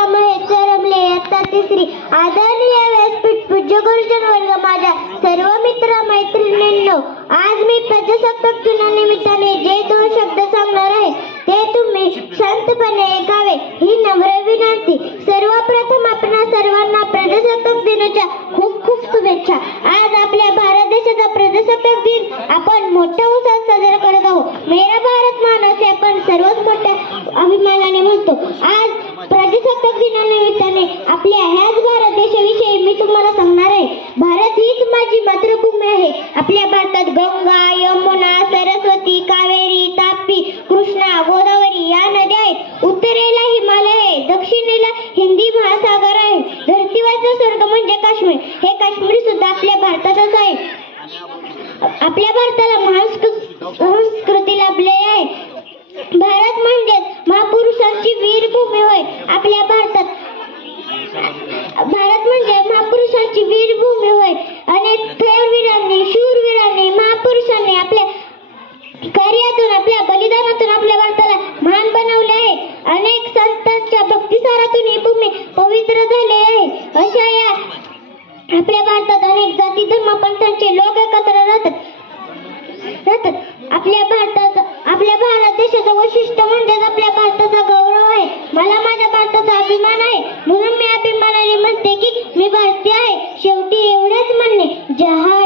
पितामहे चरमले आता तिसरी आदरणीय व्यासपीठ पूज्य गुरुजन वर्ग माझ्या सर्व मित्र मैत्रिणींनो आज मी प्रजासत्ताक दिनानिमित्ताने जे दोन शब्द सांगणार आहे ते तुम्ही शांतपणे ऐकावे. ही नम्र विनंती. सर्वप्रथम आपणा सर्वांना प्रजासत्ताक दिनाच्या खूप खूप शुभेच्छा. आज आपल्या भारत देशाचा प्रजासत्ताक दिन आपण मोठ्या उत्साहात साजरा करत आहोत. मेरा भारत मानस असे आपण सर्वच मोठ्या अभिमानाने म्हणतो. आज प्रजासत्ताक दिनानिमित्ताने आपल्या ह्याच भारत देशाविषयी मी तुम्हाला सांगणार आहे. भारत हीच माझी मातृभूमी आहे. आपल्या भारतात गंगा यमुना सरस्वती कावेरी तापी कृष्णा गोदावरी या नद्या आहेत. उत्तरेला हिमालय आहे. दक्षिणेला हिंदी महासागर आहे. धरतीवरचा स्वर्ग म्हणजे काश्मीर. हे काश्मीर सुद्धा आपल्या भारतातच आहे. आपल्या भारताला महान लाभलेली आहे. महापुरुषांची होय. आपल्या भारतात भारत म्हणजे महापुरुषांची वीरभूमी होय. अनेक थैरवीरांनी शूरवीरांनी महापुरुषांनी आपल्या कार्यातून आपल्या बलिदानातून आपल्या भारताला महान बनवले आहे. अनेक संतांच्या भक्तिसारातून ही भूमी पवित्र झाली आहे. अशा या आपल्या भारतात अनेक जाती धर्म पंथांचे लोक एकत्र राहतात. राहतात. आपल्या भारतात आपल्या भारत देशाचं वैशिष्ट्य म्हणजेच आपल्या भारताचा जहा